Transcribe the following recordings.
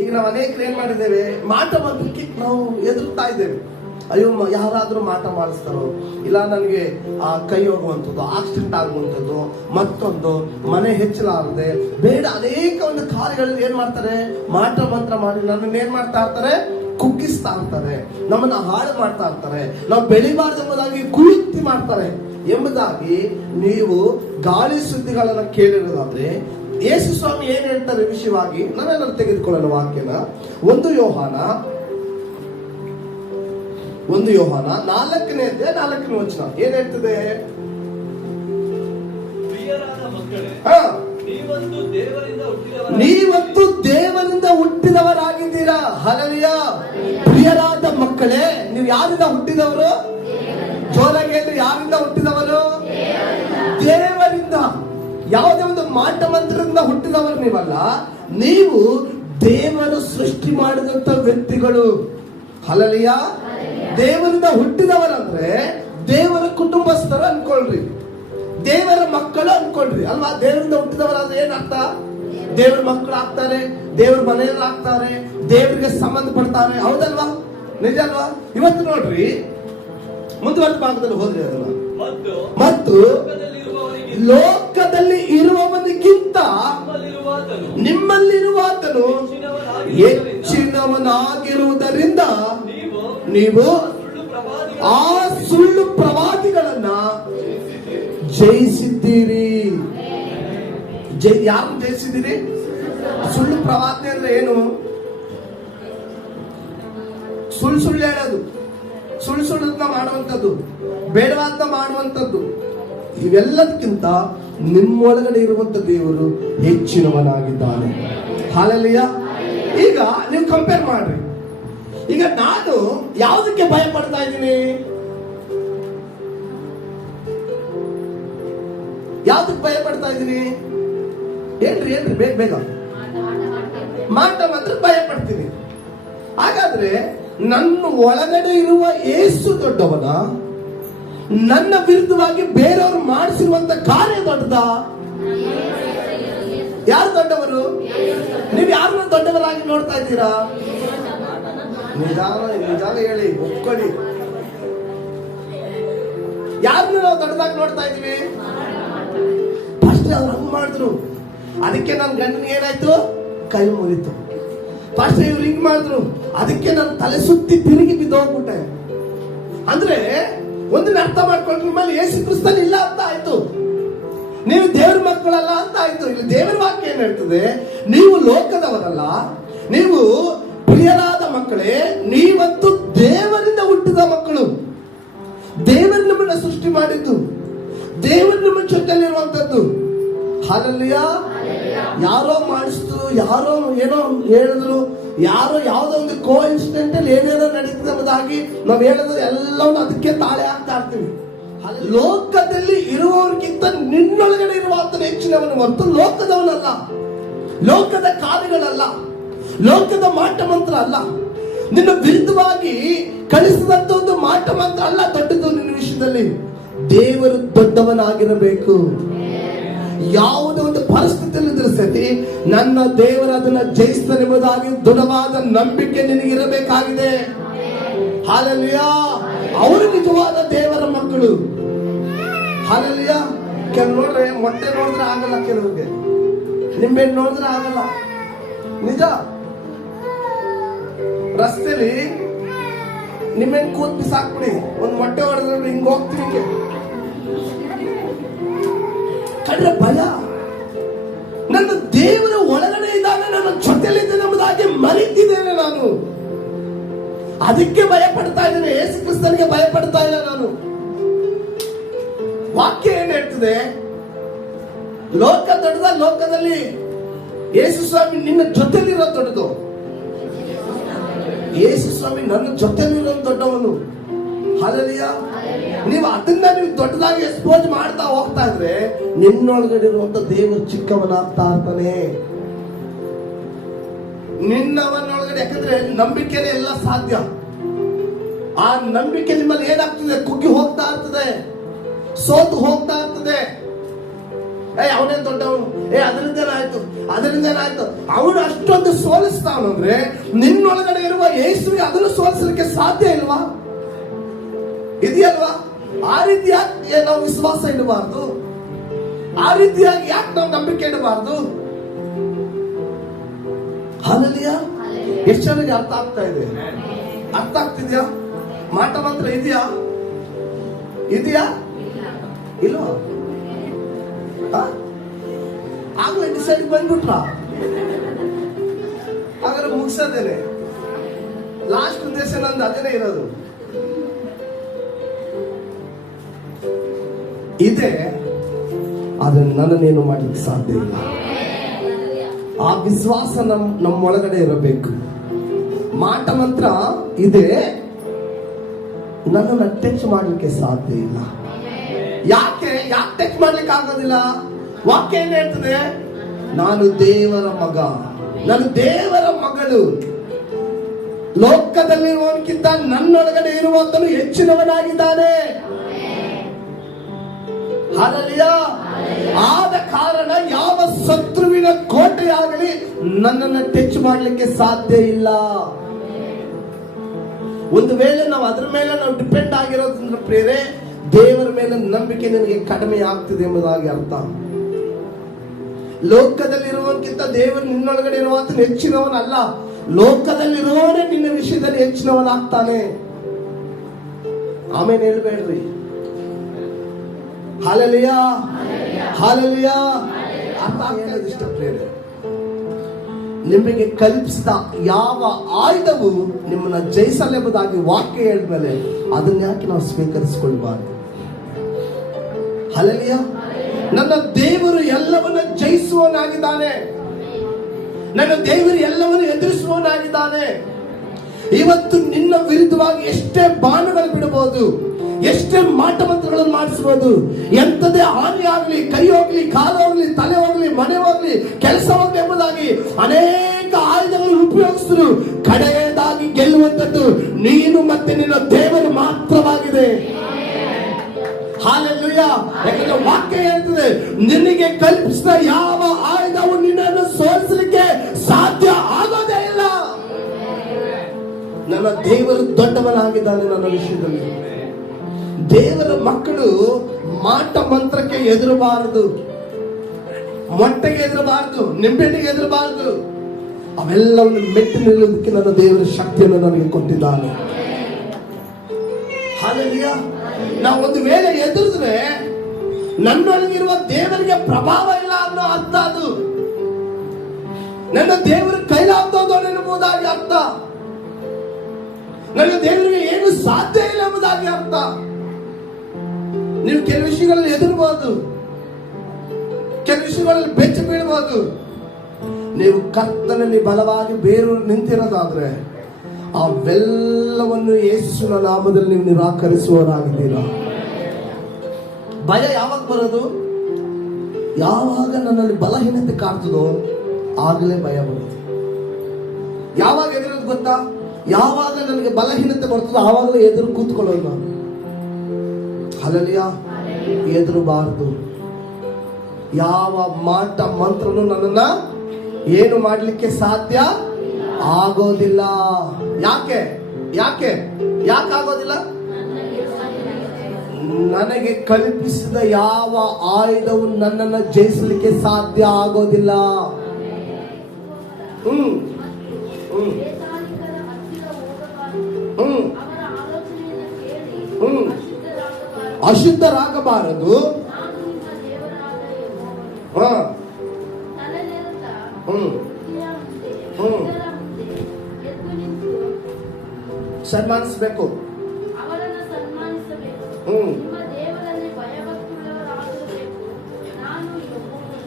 ಈಗ ನಾವು ಅನೇಕರು ಏನ್ ಮಾಡಿದ್ದೇವೆ, ಮಾಟ ಮಂತ್ರಕ್ಕೆ ನಾವು ಎದುರುತ್ತಾ ಇದ್ದೇವೆ. ಅಯ್ಯೋ, ಯಾರಾದ್ರೂ ಮಾಟ ಮಾಡಿಸ್ತಾರೋ, ಇಲ್ಲ ನನಗೆ ಕೈ ಹೋಗುವಂಥದ್ದು, ಆಕ್ಸಿಡೆಂಟ್ ಆಗುವಂಥದ್ದು, ಮತ್ತೊಂದು ಮನೆ ಹೆಚ್ಚಲಾರದೆ ಬೇಡ ಅನೇಕ ಒಂದು ಕಾರ್ಯಗಳಲ್ಲಿ ಏನ್ ಮಾಡ್ತಾರೆ, ಮಾಟ ಮಂತ್ರ ಮಾಡಿ ನಮ್ಮನ್ನ ಏನ್ ಮಾಡ್ತಾ ಇರ್ತಾರೆ, ಕುಗ್ಗಿಸ್ತಾ ಇರ್ತಾರೆ, ನಮ್ಮನ್ನ ಹಾಳು ಮಾಡ್ತಾ ಇರ್ತಾರೆ, ನಾವು ಬೆಳಿಬಾರ್ದು ಎಂಬುದಾಗಿ ಕುಯುಕ್ತಿ ಮಾಡ್ತಾರೆ ಎಂಬುದಾಗಿ ನೀವು ಗಾಳಿ ಸುದ್ದಿಗಳನ್ನ ಕೇಳಿರೋದಾದ್ರೆ, ಯೇಸು ಸ್ವಾಮಿ ಏನ್ ಹೇಳ್ತಾರೆ ವಿಷಯವಾಗಿ ನಾವೆಲ್ಲರೂ ತೆಗೆದುಕೊಳ್ಳೋಣ ವಾಕ್ಯನ. ಒಂದು ಯೋಹಾನ 4ನೇ ಅಧ್ಯಾಯ 4ನೇ ವಚನ ಏನ್ ಹೇಳ್ತದೆ? ನೀವಂತೂ ದೇವರಿಂದ ಹುಟ್ಟಿದವರಾಗಿದ್ದೀರಾ. ಹಲ್ಲೆಲೂಯಾ. ಪ್ರಿಯರಾದ ಮಕ್ಕಳೇ, ನೀವು ಯಾರಿಂದ ಹುಟ್ಟಿದವರು? ಜೋರಾಗಿ ಯಾರಿಂದ ಹುಟ್ಟಿದವರು? ದೇವರಿಂದ. ಯಾವುದೇ ಒಂದು ಮಾಟ ಮಂತ್ರದಿಂದ ಹುಟ್ಟಿದವರು ನೀವಲ್ಲ, ನೀವು ದೇವರು ಸೃಷ್ಟಿ ಮಾಡಿದಂತ ವ್ಯಕ್ತಿಗಳು. ಹಲ್ಲೆಲೂಯಾ. ದೇವರಿಂದ ಹುಟ್ಟಿದವರಂದ್ರೆ ದೇವರ ಕುಟುಂಬಸ್ಥರು ಅನ್ಕೊಳ್ರಿ, ದೇವರ ಮಕ್ಕಳು ಅನ್ಕೊಳ್ರಿ ಅಲ್ವಾ. ದೇವರಿಂದ ಹುಟ್ಟಿದವರಾದ್ರೆ ಏನರ್ಥ? ದೇವರ ಮಕ್ಕಳು ಆಗ್ತಾರೆ, ದೇವರ ಮನೆಯಲ್ಲಿ ಆಗ್ತಾರೆ, ದೇವರಿಗೆ ಸಂಬಂಧ ಪಡ್ತಾರೆ. ಹೌದಲ್ವಾ? ನಿಜ ಅಲ್ವಾ? ಇವತ್ತು ನೋಡ್ರಿ, ಮುಂದುವರೆದ ಭಾಗದಲ್ಲಿ ಹೋದ್ರಿ ಅದನ್ನ, ಮತ್ತು ಲೋಕದಲ್ಲಿ ಇರುವವನಿಗಿಂತ ನಿಮ್ಮಲ್ಲಿರುವಾತನು ಹೆಚ್ಚಿನವನಾಗಿರುವುದರಿಂದ ನೀವು ಆ ಸುಳ್ಳು ಪ್ರವಾದಿಗಳನ್ನ ಜಯಿಸಿದ್ದೀರಿ. ಯಾರು ಜಯಿಸಿದ್ದೀರಿ? ಸುಳ್ಳು ಪ್ರವಾದಿ ಅಂದ್ರೆ ಏನು? ಸುಳ್ಳು ಹೇಳೋದು, ಸುಳ್ಳನ್ನ ಮಾಡುವಂಥದ್ದು, ಬೇಡವಾದ ಮಾಡುವಂಥದ್ದು. ಇವೆಲ್ಲದಕ್ಕಿಂತ ನಿಮ್ಮೊಳಗಡೆ ಇರುವಂತ ದೇವರು ಹೆಚ್ಚಿನವನಾಗಿದ್ದಾನೆ. ಹಲ್ಲೆಲೂಯಾ. ಈಗ ನೀವು ಕಂಪೇರ್ ಮಾಡ್ರಿ. ಈಗ ನಾನು ಯಾವುದಕ್ಕೆ ಭಯ ಪಡ್ತಾ ಇದ್ದೀನಿ? ಯಾವ್ದಕ್ಕೆ ಭಯ ಪಡ್ತಾ ಇದ್ದೀನಿ? ಏನ್ರಿ ಬೇಗ ಬೇಗ. ಮಾಟ ಮಾತ್ರ ಭಯ ಪಡ್ತೀನಿ. ಹಾಗಾದ್ರೆ ನನ್ನ ಒಳಗಡೆ ಇರುವ ಯೇಸು ದೊಡ್ಡವನ, ನನ್ನ ವಿರುದ್ಧವಾಗಿ ಬೇರೆಯವರು ಮಾಡಿಸಿರುವಂತ ಕಾರ್ಯ ದೊಡ್ಡದ? ಯಾರು ದೊಡ್ಡವರು? ನೀವು ಯಾರನ್ನ ದೊಡ್ಡವರಾಗಿ ನೋಡ್ತಾ ಇದ್ದೀರಾ? ನಿಜಾನ ಹೇಳಿ, ಒಪ್ಕೊಳ್ಳಿ. ಯಾರನ್ನ ನಾವು ದೊಡ್ಡದಾಗಿ ನೋಡ್ತಾ ಇದೀವಿ? ಫಸ್ಟ್ ಅವ್ರು ಹಂಗ್ ಮಾಡಿದ್ರು, ಅದಕ್ಕೆ ನನ್ನ ಗಂಡನಿಗೆ ಏನಾಯ್ತು, ಕೈ ಮುರಿತು. ಫಸ್ಟ್ ಇವ್ರು ಹಿಂಗ್ ಮಾಡಿದ್ರು, ಅದಕ್ಕೆ ನನ್ನ ತಲೆ ಸುತ್ತಿ ತಿರುಗಿ ಬಿದ್ದೋಗ್ಬಿಟ್ಟೆ. ಅಂದ್ರೆ ಒಂದನ್ನ ಅರ್ಥ ಮಾಡ್ಕೊಂಡು, ನಿಮ್ಮಲ್ಲಿ ಯೇಸು ಕ್ರಿಸ್ತನ್ ಇಲ್ಲ ಅಂತ ಆಯ್ತು, ನೀವು ದೇವರ ಮಕ್ಕಳಲ್ಲ ಅಂತ ಆಯ್ತು. ಇಲ್ಲಿ ದೇವರ ವಾಕ್ಯ ಏನ್ ಹೇಳ್ತದೆ? ನೀವು ಲೋಕದವರಲ್ಲ, ನೀವು ಪ್ರಿಯರಾದ ಮಕ್ಕಳೇ, ನೀವಂತೂ ದೇವರಿಂದ ಹುಟ್ಟಿದ ಮಕ್ಕಳು. ದೇವರು ನಮ್ಮನ್ನ ಸೃಷ್ಟಿ ಮಾಡಿದ್ದು, ದೇವರು ನಮ್ಮ ಜೊತೆಲಿರುವಂತದ್ದು. ಹಲ್ಲೆಲೂಯಾ. ಯಾರೋ ಮಾಡಿಸಿದ್ರು, ಯಾರೋ ಏನೋ ಹೇಳಿದ್ರು, ಯಾರೋ ಯಾವುದೋ ಒಂದು ಕೋ ಇನ್ಸಿಡೆಂಟ್ ಅಲ್ಲಿ ಏನೇನೋ ನಡೀತದೆ ಎಂಬುದಾಗಿ ನಾವು ಹೇಳೋದು ಎಲ್ಲವನ್ನೂ ಅದಕ್ಕೆ ತಾಳೆ ಆಗ್ತಾ ಇರ್ತೀವಿ. ಲೋಕದಲ್ಲಿ ಇರುವವರಿಗಿಂತ ನಿನ್ನೊಳಗಡೆ ಇರುವ ಆತನ ಹೆಚ್ಚಿನವನು ಹೊರತು ಲೋಕದವನಲ್ಲ, ಲೋಕದ ಕಾರ್ಯಗಳಲ್ಲ, ಲೋಕದ ಮಾಟ ಮಂತ್ರ ಅಲ್ಲ, ನಿನ್ನ ವಿರುದ್ಧವಾಗಿ ಕಳಿಸಿದಂತ ಒಂದು ಮಾಟ ಮಂತ್ರ ಅಲ್ಲ ದೊಡ್ಡದು. ನಿನ್ನ ವಿಷಯದಲ್ಲಿ ದೇವರು ದೊಡ್ಡವನಾಗಿರಬೇಕು. ಯಾವುದೇ ಒಂದು ಪರಿಸ್ಥಿತಿಯಲ್ಲಿ ಇದ್ರೆ ಸರಿ, ನನ್ನ ದೇವರ ಅದನ್ನ ಜಯಿಸ್ತಾನೆ ಎಂಬುದಾಗಿ ದೃಢವಾದ ನಂಬಿಕೆ ನಿನಗಿರಬೇಕಾಗಿದೆ. ಹಲ್ಲೆಲೂಯಾ. ಅವರು ನಿಜವಾದ ದೇವರ ಮಕ್ಕಳು. ಹಲ್ಲೆಲೂಯಾ. ಕೆಲವು ನೋಡ್ರೆ ಮೊಟ್ಟೆ ನೋಡಿದ್ರೆ ಆಗಲ್ಲ, ಕೆಲವ್ರಿಗೆ ನಿಂಬೆಹಣ್ಣು ನೋಡಿದ್ರೆ ಆಗಲ್ಲ. ನಿಜ. ರಸ್ತೆಲಿ ನಿಂಬೆಹಣ್ಣು ಕೂತ್ ಬಿಸಾಕ್ಬಿಡಿ, ಒಂದ್ ಮೊಟ್ಟೆ ಹೊಡೆದ್ರೆ ಹಿಂಗ್ ಹೋಗ್ತೀನಿ ಕಂಡ್ರೆ ಭಯ. ನನ್ನ ದೇವರ ಒಳಗಡೆ ಇದ್ದಾನೆ, ನನ್ನ ಜೊತೆಲಿದ್ದೇನೆ ಎಂಬುದಾಗಿ ಮರೀತಿದ್ದೇನೆ ನಾನು. ಅದಕ್ಕೆ ಭಯ ಪಡ್ತಾ ಇದ್ದೇನೆ, ಯೇಸು ಕ್ರಿಸ್ತನಿಗೆ ಭಯ ಪಡ್ತಾ ಇಲ್ಲ ನಾನು. ವಾಕ್ಯ ಏನ್ ಹೇಳ್ತದೆ? ಲೋಕ ದೊಡ್ಡದ, ಲೋಕದಲ್ಲಿ ಯೇಸು ಸ್ವಾಮಿ ನಿನ್ನ ಜೊತೆಲಿರೋ ದೊಡ್ಡದು. ಯೇಸು ಸ್ವಾಮಿ ನನ್ನ ಜೊತೆಲಿರೋ ದೊಡ್ಡವನು. ಹಲ್ಲೆಲೂಯಾ. ನೀವು ಅದನ್ನ ನೀವು ದೊಡ್ಡದಾಗಿ ಎಕ್ಸ್ಪೋಸ್ ಮಾಡ್ತಾ ಹೋಗ್ತಾ ಇದ್ರೆ ನಿನ್ನೊಳಗಡೆ ಇರುವಂತ ದೇವರು ಚಿಕ್ಕವನಾಗ್ತಾ ಇರ್ತಾನೆ. ನಿನ್ನವನೊಳಗಡೆ, ಯಾಕಂದ್ರೆ ನಂಬಿಕೆನೇ ಎಲ್ಲ ಸಾಧ್ಯ. ಆ ನಂಬಿಕೆ ನಿಮ್ಮಲ್ಲಿ ಏನಾಗ್ತದೆ? ಕುಗ್ಗಿ ಹೋಗ್ತಾ ಇರ್ತದೆ, ಸೋತು ಹೋಗ್ತಾ ಇರ್ತದೆ. ಅವನೇ ದೊಡ್ಡವನು, ಅದರಿಂದೇನಾಯ್ತು. ಅವನು ಅಷ್ಟೊಂದು ಸೋಲಿಸ್ತಾವನಂದ್ರೆ ನಿನ್ನೊಳಗಡೆ ಇರುವ ಯೇಸುವಿಗೆ ಅದನ್ನು ಸೋಲಿಸಲಿಕ್ಕೆ ಸಾಧ್ಯ ಇಲ್ವಾ? ಇದೆಯಲ್ವಾ? ಆ ರೀತಿಯಾಗಿ ನಾವು ವಿಶ್ವಾಸ ಇಡಬಾರ್ದು, ಆ ರೀತಿಯಾಗಿ ಯಾಕೆ ನಾವು ನಂಬಿಕೆ ಇಡಬಾರ್ದು? ಹಲ್ಲೆಲೂಯಾ. ಎಷ್ಟು ಜನರಿಗೆ ಅರ್ಥ ಆಗ್ತಾ ಇದೆ? ಅರ್ಥ ಆಗ್ತಿದ್ಯಾ? ಮಾಟ ಮಂತ್ರ ಇದೆಯಾ ಇಲ್ವಾ? ಆಗ್ಲೇ ಡಿಸೈಡ್ ಬಂದ್ಬಿಟ್ರ? ಹಾಗಾದ್ರೆ ಮುಗಿಸೋದೇನೆ ಲಾಸ್ಟ್ ಉದ್ದೇಶ ನಂದು, ಅದೇನೇ ಇರೋದು. ಇದೆ, ಆದ್ರೆ ನನ್ನನ್ನೇನು ಮಾಡ್ಲಿಕ್ಕೆ ಸಾಧ್ಯ ಇಲ್ಲ. ಆ ವಿಶ್ವಾಸ ನಮ್ಮೊಳಗಡೆ ಇರಬೇಕು. ಮಾಟ ಮಂತ್ರ ಇದೆ, ನನ್ನನ್ನು ಟಚ್ ಮಾಡ್ಲಿಕ್ಕೆ ಸಾಧ್ಯ ಇಲ್ಲ. ಯಾಕೆ ಟಚ್ ಮಾಡ್ಲಿಕ್ಕೆ ಆಗೋದಿಲ್ಲ? ವಾಕ್ಯ ಏನ್ ಹೇಳ್ತದೆ? ನಾನು ದೇವರ ಮಗ, ನಾನು ದೇವರ ಮಗಳು. ಲೋಕದಲ್ಲಿರುವವನಿಗಿಂತ ನನ್ನೊಳಗಡೆ ಇರುವಂತನು ಹೆಚ್ಚಿನವನಾಗಿದ್ದಾನೆ. ಹಲ್ಲೆಲೂಯಾ. ಆದ ಕಾರಣ ಯಾವ ಶತ್ರುವಿನ ಕೋಟೆಯಾಗಲಿ ನನ್ನನ್ನು ಟಚ್ ಮಾಡಲಿಕ್ಕೆ ಸಾಧ್ಯ ಇಲ್ಲ. ಒಂದು ವೇಳೆ ನಾವು ಅದರ ಮೇಲೆ ನಾವು ಡಿಪೆಂಡ್ ಆಗಿರೋದ್ರಿಂದ ಪ್ರೇರೆ, ದೇವರ ಮೇಲೆ ನಂಬಿಕೆ ನಿನಗೆ ಕಡಿಮೆ ಆಗ್ತಿದೆ ಎಂಬುದಾಗಿ ಅರ್ಥ. ಲೋಕದಲ್ಲಿರುವವನಿಗಿಂತ ದೇವರು ನಿನ್ನೊಳಗಡೆ ಇರುವಂತ ಹೆಚ್ಚಿನವನಲ್ಲ. ಲೋಕದಲ್ಲಿರುವವನೇ ನಿನ್ನ ವಿಷಯದಲ್ಲಿ ಹೆಚ್ಚಿನವನಾಗ್ತಾನೆ. ಆಮೇಲೆ ಹೇಳ್ಬೇಡ್ರಿ. Hallelujah, hallelujah. ಅರ್ಥ ಆಗ್ತಿರೋದು ಇಷ್ಟ ಪ್ರೇರೆ. ನಿಮಗೆ ಕಲ್ಪಿಸಿದ ಯಾವ ಆಯುಧವು ನಿಮ್ಮನ್ನ ಜಯಿಸಲೆಂಬುದಾಗಿ ವಾಕ್ಯ ಹೇಳಿದ್ಮೇಲೆ ಅದನ್ನ ಯಾಕೆ ನಾವು ಸ್ವೀಕರಿಸಿಕೊಳ್ಬಾರ್ದು? ಹಲ್ಲೆಲೂಯಾ. ನನ್ನ ದೇವರು ಎಲ್ಲವನ್ನ ಜಯಿಸುವವನಾಗಿದ್ದಾನೆ. ನನ್ನ ದೇವರು ಎಲ್ಲವನ್ನು ಎದುರಿಸುವವನಾಗಿದ್ದಾನೆ. ಇವತ್ತು ನಿನ್ನ ವಿರುದ್ಧವಾಗಿ ಎಷ್ಟೇ ಬಾಣಗಳು ಬಿಡಬಹುದು, ಎಷ್ಟೇ ಮಾಟ ಮಂತ್ರಗಳನ್ನು ಮಾಡಿಸಬಹುದು, ಎಂಥದೇ ಹಾನಿ ಆಗಲಿ, ಕೈ ಹೋಗ್ಲಿ, ಕಾಲು ಹೋಗ್ಲಿ, ತಲೆ ಹೋಗ್ಲಿ, ಮನೆ ಹೋಗ್ಲಿ, ಕೆಲಸ ಹೋಗ್ಲಿ ಎಂಬುದಾಗಿ ಅನೇಕ ಆಯುಧಗಳನ್ನು ಉಪಯೋಗಿಸಿದ್ರು ಕಡೆಯದಾಗಿ ಗೆಲ್ಲುವಂಥದ್ದು ನೀನು ಮತ್ತೆ ನಿನ್ನ ದೇವರು ಮಾತ್ರವಾಗಿದೆ. ಹಲ್ಲೆಲೂಯಾ. ಯಾಕಂದ್ರೆ ವಾಕ್ಯ ಹೇಳ್ತದೆ, ನಿನಗೆ ಕಲ್ಪಿಸಿದ ಯಾವ ಆಯುಧವು ನಿನ್ನನ್ನು ಸೋಲಿಸಲಿಕ್ಕೆ ಸಾಧ್ಯ ಆಗೋದೇ ಇಲ್ಲ. ನನ್ನ ದೇವರು ದೊಡ್ಡವನಾಗಿದ್ದಾನೆ ನನ್ನ ವಿಷಯದಲ್ಲಿ. ದೇವರ ಮಕ್ಕಳು ಮಾಟ ಮಂತ್ರಕ್ಕೆ ಎದುರಬಾರದು, ಮೊಟ್ಟೆಗೆ ಎದುರಬಾರದು, ನಿಂಬೆಹಣ್ಣಿಗೆ ಎದುರಬಾರದು. ಅವೆಲ್ಲವನ್ನು ಮೆಟ್ಟಿ ನಿಲ್ಲುವುದಕ್ಕೆ ನನ್ನ ದೇವರ ಶಕ್ತಿಯನ್ನು ನನಗೆ ಕೊಟ್ಟಿದ್ದಾನೆ. ಹಲ್ಲೆಲೂಯಾ. ನಾವು ಒಂದು ವೇಳೆ ಎದುರಿದ್ರೆ ನನ್ನೊಳಗಿರುವ ದೇವರಿಗೆ ಪ್ರಭಾವ ಇಲ್ಲ ಅನ್ನೋ ಅರ್ಥ. ಅದು ನನ್ನ ದೇವರ ಕೈಲಾಗ್ತದೋ ಎನ್ನುವುದಾಗಿ ಅರ್ಥ. ನನ್ನ ದೇವರಿಗೆ ಏನು ಸಾಧ್ಯ ಇಲ್ಲ ಎಂಬುದಾಗಿ ಅರ್ಥ. ನೀವು ಕೆಲವು ವಿಷಯಗಳಲ್ಲಿ ಎದುರಬಹುದು, ಕೆಲವು ವಿಷಯಗಳಲ್ಲಿ ಬೆಚ್ಚಿ ಬೀಳಬಹುದು. ನೀವು ಕರ್ತನಲ್ಲಿ ಬಲವಾಗಿ ಬೇರು ನಿಂತಿರೋದಾದ್ರೆ ಅವೆಲ್ಲವನ್ನು ಯೇಸುವಿನ ನಾಮದಲ್ಲಿ ನೀವು ನಿರಾಕರಿಸುವವರಾಗಿದ್ದೀರಾ. ಭಯ ಯಾವಾಗ ಬರೋದು? ಯಾವಾಗ ನನ್ನಲ್ಲಿ ಬಲಹೀನತೆ ಕಾಡ್ತದೋ ಆಗಲೇ ಭಯ ಬರೋದು. ಯಾವಾಗ ಎದುರೋದು ಗೊತ್ತಾ? ಯಾವಾಗ ನನಗೆ ಬಲಹೀನತೆ ಬರ್ತದೋ ಆವಾಗಲೇ ಎದುರು ಕೂತ್ಕೊಳ್ಳೋದು ನಾನು. ಹಲ್ಲೆಲೂಯಾ. ಎದುರಬಾರದು. ಯಾವ ಮಾಟ ಮಂತ್ರನು ನನ್ನನ್ನ ಏನು ಮಾಡಲಿಕ್ಕೆ ಸಾಧ್ಯ ಆಗೋದಿಲ್ಲ. ಯಾಕೆ ಯಾಕೆ ಯಾಕೆ ಆಗೋದಿಲ್ಲ? ನನಗೆ ಕಲ್ಪಿಸಿದ ಯಾವ ಆಯುಧವು ನನ್ನನ್ನು ಜಯಿಸಲಿಕ್ಕೆ ಸಾಧ್ಯ ಆಗೋದಿಲ್ಲ. ಅಶುದ್ಧರಾಗಬಾರದು. ಸನ್ಮಾನಿಸಬೇಕು.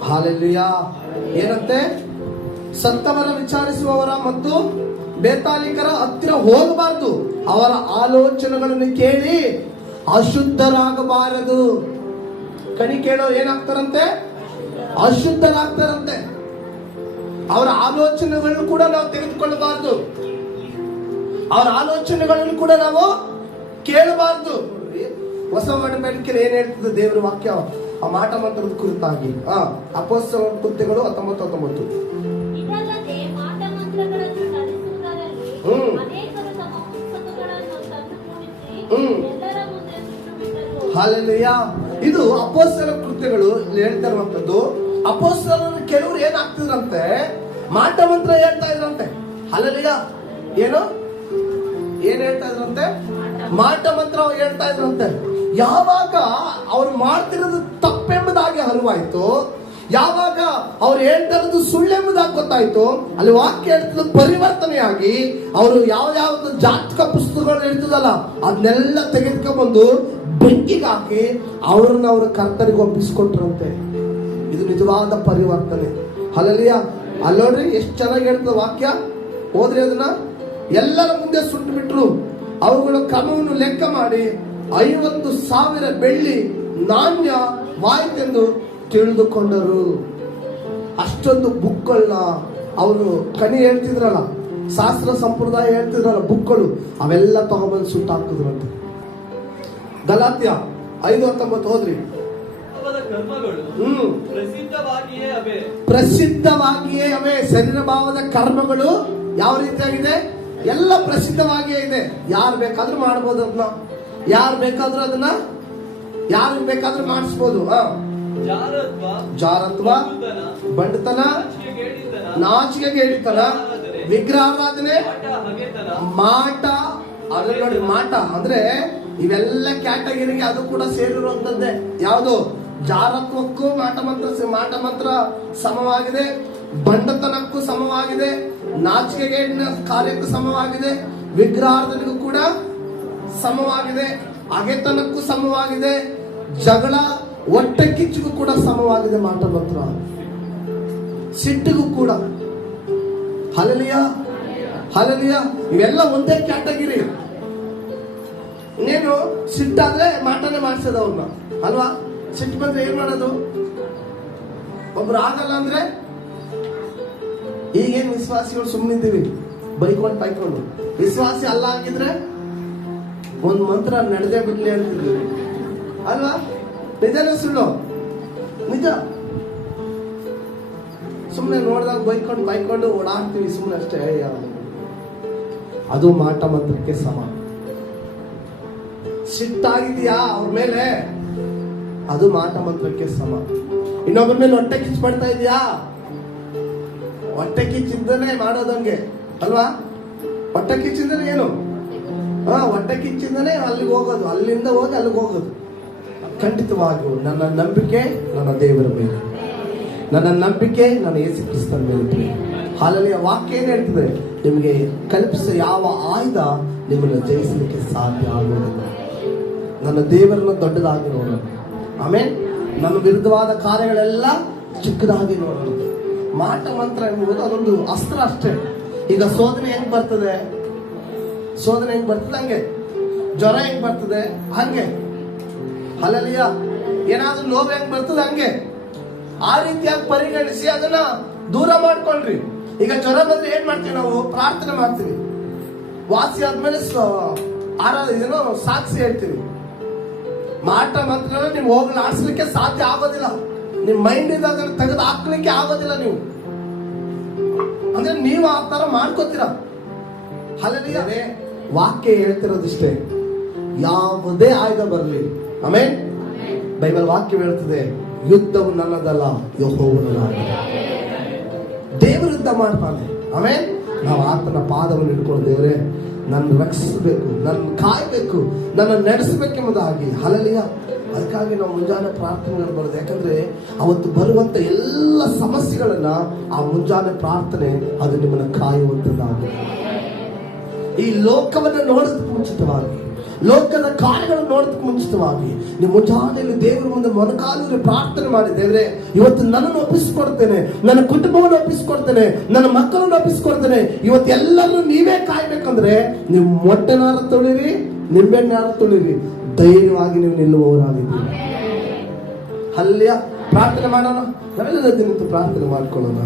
ಹಲ್ಲೆಲೂಯಾ. ಏನಂತೆ? ಸತ್ತವರ ವಿಚಾರಿಸುವವರ ಮತ್ತು ಬೇತಾಲಿಕರ ಹತ್ತಿರ ಹೋಗಬಾರದು, ಅವರ ಆಲೋಚನೆಗಳನ್ನು ಕೇಳಿ ಅಶುದ್ಧರಾಗಬಾರದು. ಕಣಿ ಕೇಳೋ ಏನಾಗ್ತಾರಂತೆ? ಅಶುದ್ಧರಾಗ್ತಾರಂತೆ. ಅವರ ಆಲೋಚನೆಗಳನ್ನು ಕೂಡ ನಾವು ತೆಗೆದುಕೊಳ್ಳಬಾರದು, ಅವರ ಆಲೋಚನೆಗಳನ್ನು ಕೂಡ ನಾವು ಕೇಳಬಾರದು. ಹೊಸ ಒಡಂಬಡಿಕೆಯಲ್ಲಿ ಏನ್ ಹೇಳ್ತದೆ ದೇವರ ವಾಕ್ಯ? ಆ ಮಾಟ ಮಂತ್ರದ ಕುರಿತಾಗಿ ಅಪೊಸ್ತಲರ ಕೃತ್ಯಗಳು 19:19. ಇದಲ್ಲದೆ ಮಾಟ ಮಂತ್ರಗಳನ್ನು ಕಲಿಸುವುದರಲ್ಲಿ ಅನೇಕರು ತಮ್ಮ ಪುಸ್ತಕಗಳನ್ನು ತಂದು ಕೂಡಿಸಿ ಎಲ್ಲರ ಮುಂದೆ ಸುಟ್ಟುಬಿಟ್ಟರು. ಹಲ್ಲೆಲೂಯಾ. ಇದು ಅಪೊಸ್ತಲರ ಕೃತ್ಯಗಳು ಹೇಳ್ತಾ ಇರುವಂತದ್ದು. ಅಪೊಸ್ತಲರು ಕೆಲವರು ಏನಾಗ್ತಿದ್ರಂತೆ, ಮಾಟ ಮಂತ್ರ ಹೇಳ್ತಾ ಇದ್ರಂತೆ. ಹಲ್ಲೆಲೂಯಾ. ಏನ್ ಹೇಳ್ತಾ ಇದ್ರಂತೆ? ಮಾಟ ಮಂತ್ರ ಹೇಳ್ತಾ ಇದ್ರಂತೆ. ಯಾವಾಗ ಅವ್ರು ಮಾಡ್ತಿರೋದು ತಪ್ಪೆಂಬುದಾಗಿ ಅರಿವಾಯ್ತು, ಯಾವಾಗ ಅವ್ರು ಹೇಳ್ತಾ ಇರೋದು ಸುಳ್ಳೆಂಬುದಾಗಿ ಗೊತ್ತಾಯ್ತು, ಅಲ್ಲಿ ವಾಕ್ಯ ಹೇಳ್ತಿದ್ದು ಪರಿವರ್ತನೆಯಾಗಿ ಅವರು ಯಾವ್ದು ಜಾತಕ ಪುಸ್ತಕಗಳು ಹೇಳ್ತದಲ್ಲ ಅದನ್ನೆಲ್ಲ ತೆಗೆದುಕೊಂಡ್ಬಂದು ಬೆಂಕಿಗೆ ಹಾಕಿ ಅವ್ರನ್ನ ಅವರು ಕರ್ತರಿಗೆ ಒಪ್ಪಿಸ್ಕೊಟ್ರಂತೆ. ಇದು ನಿಜವಾದ ಪರಿವರ್ತನೆ. ಹಲ್ಲೆಲೂಯಾ. ಅಲ್ಲಿ ನೋಡ್ರಿ ಎಷ್ಟು ಚೆನ್ನಾಗಿ ಹೇಳ್ತದ ವಾಕ್ಯ. ಹೋದ್ರಿ ಅದನ್ನ ಎಲ್ಲರ ಮುಂದೆ ಸುಟ್ಟು ಬಿಟ್ರು. ಅವುಗಳ ಕ್ರಮವನ್ನು ಲೆಕ್ಕ ಮಾಡಿ 50,000 ಬೆಳ್ಳಿ ನಾಣ್ಯವಾಯಿತೆಂದು ತಿಳಿದುಕೊಂಡರು. ಅಷ್ಟೊಂದು ಬುಕ್ಗಳನ್ನ ಅವರು ಕಣಿ ಹೇಳ್ತಿದ್ರಲ್ಲ, ಶಾಸ್ತ್ರ ಸಂಪ್ರದಾಯ ಹೇಳ್ತಿದ್ರಲ್ಲ ಬುಕ್ಗಳು, ಅವೆಲ್ಲ ತಗೊಂಡ್ಬಂದು ಸುಟ್ಟು ಹಾಕಿದ್ರಂತೆ. ಗಲಾತ್ಯ 5:19 ಹೋದ್ರಿ. ಪ್ರಸಿದ್ಧವಾಗಿಯೇ ಅವೇ. ಶರೀರ ಭಾವದ ಕರ್ಮಗಳು ಯಾವ ರೀತಿಯಾಗಿದೆ? ಎಲ್ಲ ಪ್ರಸಿದ್ಧವಾಗಿಯೇ ಇದೆ. ಯಾರು ಬೇಕಾದ್ರೂ ಮಾಡ್ಬೋದು ಅದನ್ನ, ಯಾರು ಬೇಕಾದ್ರೂ ಅದನ್ನ ಯಾರು ಬೇಕಾದ್ರೂ ಮಾಡಿಸ್ಬೋದು. ಜಾರತ್ವ, ಬಂಡತನ, ನಾಚಿಕೆಗೇಡಿತನ, ವಿಗ್ರಹಾರಾಧನೆ, ಮಾಟ. ಅದ್ರ ನೋಡಿ, ಮಾಟ ಅಂದ್ರೆ ಇವೆಲ್ಲ ಕ್ಯಾಟಗರಿಗೆ ಅದು ಕೂಡ ಸೇರಿರುವಂತದ್ದೇ. ಯಾವುದು? ಜಾರತ್ವಕ್ಕೂ ಮಾಟ ಮಂತ್ರ ಸಮವಾಗಿದೆ, ಬಂಡತನಕ್ಕೂ ಸಮವಾಗಿದೆ, ನಾಚಿಕೆಗೇಡಿನ ಕಾರ್ಯಕ್ಕೂ ಸಮವಾಗಿದೆ, ವಿಗ್ರಹಾರಾಧನೆಗೂ ಕೂಡ ಸಮವಾಗಿದೆ, ಹಗೆತನಕ್ಕೂ ಸಮವಾಗಿದೆ, ಜಗಳ ಹೊಟ್ಟೆ ಕಿಚ್ಚಿಗೂ ಕೂಡ ಸಮವಾಗಿದೆ ಮಾಟ ಮಂತ್ರ. ಸಿಟ್ಟಿಗೂ ಕೂಡ. Hallelujah, hallelujah. ಇವೆಲ್ಲ ಒಂದೇ ಕ್ಯಾಟಗಿರಿ. ಇನ್ನೇನು ಸಿಟ್ಟಾದ್ರೆ ಮಾಟನೇ ಮಾಡಿಸೋದು ಅವ್ರನ್ನ, ಅಲ್ವಾ? ಸಿಟ್ಟು ಬಂದ್ರೆ ಏನ್ ಮಾಡೋದು? ಒಬ್ರು ಆಗಲ್ಲ ಅಂದ್ರೆ ಈಗೇನ್ ವಿಶ್ವಾಸಿಗಳು ಸುಮ್ಮನಿದ್ದೀವಿ ಬೈಕೊಂಡು ಬೈಕೊಂಡು. ವಿಶ್ವಾಸಿ ಅಲ್ಲ ಆಗಿದ್ರೆ ಒಂದ್ ಮಂತ್ರ ನಡೆದೇ ಬಿಡ್ಲಿ ಅಂತಿದ್ವಿ, ಅಲ್ವಾ? ನಿಜನ ಸುಳ್ಳು? ನಿಜ. ಸುಮ್ಮನೆ ನೋಡಿದಾಗ ಬೈಕೊಂಡು ಓಡಾಡ್ತೀವಿ ಸುಮ್ಮನೆ ಅಷ್ಟೇ. ಅದು ಮಾಟ ಮಂತ್ರಕ್ಕೆ ಸಮ. ಸಿಟ್ಟಾಗಿದ್ಯಾ ಅವ್ರ ಮೇಲೆ, ಅದು ಮಾಟ ಮಂತ್ರಕ್ಕೆ ಸಮ. ಇನ್ನೊಬ್ಬರ ಮೇಲೆ ಹೊಟ್ಟೆ ಕಿಚ್ಚು ಪಡ್ತಾ ಇದೆಯಾ? ಹೊಟ್ಟೆ ಕಿಚ್ಚಿಂದನೇ ಮಾಡೋದಂಗೆ, ಅಲ್ವಾ? ಹೊಟ್ಟೆ ಕಿಚ್ಚಿಂದನೇ ಏನು? ಹೊಟ್ಟೆ ಕಿಚ್ಚಿಂದನೇ ಅಲ್ಲಿಗೆ ಹೋಗೋದು, ಅಲ್ಲಿಂದ ಹೋಗಿ ಅಲ್ಲಿಗೆ ಹೋಗೋದು. ಖಂಡಿತವಾಗಿಯೂ ನನ್ನ ನಂಬಿಕೆ ನನ್ನ ದೇವರ ಮೇಲೆ, ನನ್ನ ನಂಬಿಕೆ ನನ್ನ ಯೇಸು ಕ್ರಿಸ್ತನ ಮೇಲೆ. ಹಾಲಲ್ಲಿ ವಾಕ್ಯ ಏನ್ ಹೇಳ್ತದೆ? ನಿಮಗೆ ಕಲ್ಪಿಸ ಯಾವ ಆಯುಧ ನಿಮ್ಮನ್ನು ಜಯಿಸಲಿಕ್ಕೆ ಸಾಧ್ಯ ಆಗುವುದಿಲ್ಲ. ನನ್ನ ದೇವರನ್ನು ದೊಡ್ಡದಾಗಿ ನೋಡೋಣ. ಆಮೇಲೆ ನನ್ನ ವಿರುದ್ಧವಾದ ಕಾರ್ಯಗಳೆಲ್ಲ ಚಿಕ್ಕದಾಗಿ ನೋಡೋಣ. ಮಾಟ ಮಂತ್ರ ಎಂಬುದು ಅದೊಂದು ಅಸ್ತ್ರ ಅಷ್ಟೇ. ಈಗ ಶೋಧನೆ ಹೆಂಗ್ ಬರ್ತದೆ? ಶೋಧನೆ ಹೆಂಗ್ ಬರ್ತದೆ ಹಂಗೆ. ಜ್ವರ ಹೆಂಗ್ ಬರ್ತದೆ ಹಂಗೆ. ಹಲ್ಲೆಲೂಯಾ. ಏನಾದ್ರೂ ಲೋಭ ಹೆಂಗ್ ಬರ್ತದೆ ಹಂಗೆ. ಆ ರೀತಿಯಾಗಿ ಪರಿಗಣಿಸಿ ಅದನ್ನ ದೂರ ಮಾಡ್ಕೊಳ್ರಿ. ಈಗ ಜ್ವರ ಬಂದ್ರೆ ಏನ್ ಮಾಡ್ತೀವಿ ನಾವು? ಪ್ರಾರ್ಥನೆ ಮಾಡ್ತೀವಿ. ವಾಸಿ ಆದ್ಮೇಲೆ ಸಾಕ್ಷಿ ಹೇಳ್ತೀವಿ. ಮಾಟ ಮಂತ್ರ ನೀವು ಹೋಗ್ಲಾಡ್ಸ್ಲಿಕ್ಕೆ ಸಾಧ್ಯ ಆಗೋದಿಲ್ಲ. ನಿಮ್ ಮೈಂಡ್ ಇಂದ ಅದನ್ನ ತೆಗೆದು ಹಾಕ್ಲಿಕ್ಕೆ ಆಗೋದಿಲ್ಲ. ನೀವು ಅಂದ್ರೆ ನೀವು ಆ ತರ ಮಾಡ್ಕೋತೀರ. ಹಲ್ಲೆಲೂಯಾ. ವಾಕ್ಯ ಹೇಳ್ತಿರೋದಿಷ್ಟೇ, ಯಾವುದೇ ಆಯುಧ ಬರಲಿ. ಆಮೇಲೆ ಬೈಬಲ್ ವಾಕ್ಯ ಹೇಳ್ತದೆ, ಯುದ್ಧವು ನನ್ನದಲ್ಲ ಯೆಹೋವನದಾಗಿದೆ. ದೇವರು ಯುದ್ಧ ಮಾಡ್ತಾನೆ. ಆಮೇಲೆ ನಾವು ಆತನ ಪಾದವನ್ನು ಹಿಡ್ಕೊಂಡು, ದೇವರೇ ನನ್ನ ರಕ್ಷಿಸಬೇಕು, ನನ್ನ ಕಾಯ್ಬೇಕು, ನನ್ನ ನಡೆಸಬೇಕೆಂಬುದಾಗಿ. ಹಲ್ಲೆಲೂಯಾ. ಅದಕ್ಕಾಗಿ ನಾವು ಮುಂಜಾನೆ ಪ್ರಾರ್ಥನೆಗಳು ಬರೋದು. ಯಾಕಂದ್ರೆ ಅವತ್ತು ಬರುವಂತ ಎಲ್ಲ ಸಮಸ್ಯೆಗಳನ್ನ ಆ ಮುಂಜಾನೆ ಪ್ರಾರ್ಥನೆ ಅದು ನಿಮ್ಮನ್ನ ಕಾಯುವಂತದ್ದಾಗಿದೆ. ಈ ಲೋಕವನ್ನು ನೋಡೋದಕ್ಕೆ ಮುಂಚಿತವಾಗಿ, ಲೋಕದ ಕಾರ್ಯಗಳನ್ನು ನೋಡೋದಕ್ಕೆ ಮುಂಚಿತವಾಗಿ ನೀವು ಮುಂಜಾನೆಯಲ್ಲಿ ದೇವರ ಮುಂದೆ ಮೊಣಕಾಲೂರಿ ಪ್ರಾರ್ಥನೆ ಮಾಡಿ, ದೇವರೇ ಇವತ್ತು ನನ್ನನ್ನು ಒಪ್ಪಿಸಿಕೊಡ್ತೇನೆ, ನನ್ನ ಕುಟುಂಬವನ್ನು ಒಪ್ಪಿಸಿಕೊಡ್ತೇನೆ, ನನ್ನ ಮಕ್ಕಳನ್ನು ಒಪ್ಪಿಸಿಕೊಡ್ತೇನೆ, ಇವತ್ತು ಎಲ್ಲರೂ ನೀವೇ ಕಾಯ್ಬೇಕಂದ್ರೆ ನೀವು ಮೊಟ್ಟೆನಾರ ತುಳಿರಿ, ನಿಂಬೆಣ್ಣಾರ ತುಳಿರಿ, ಧೈರ್ಯವಾಗಿ ನೀವು ನಿಲ್ಲುವವರಾಗಿದ್ದೀರಿ. ಹಲ್ಲೆಲೂಯಾ. ಪ್ರಾರ್ಥನೆ ಮಾಡೋಣ. ನಾವೆಲ್ಲ ನಿಂತು ಪ್ರಾರ್ಥನೆ ಮಾಡ್ಕೊಳ್ಳೋಣ.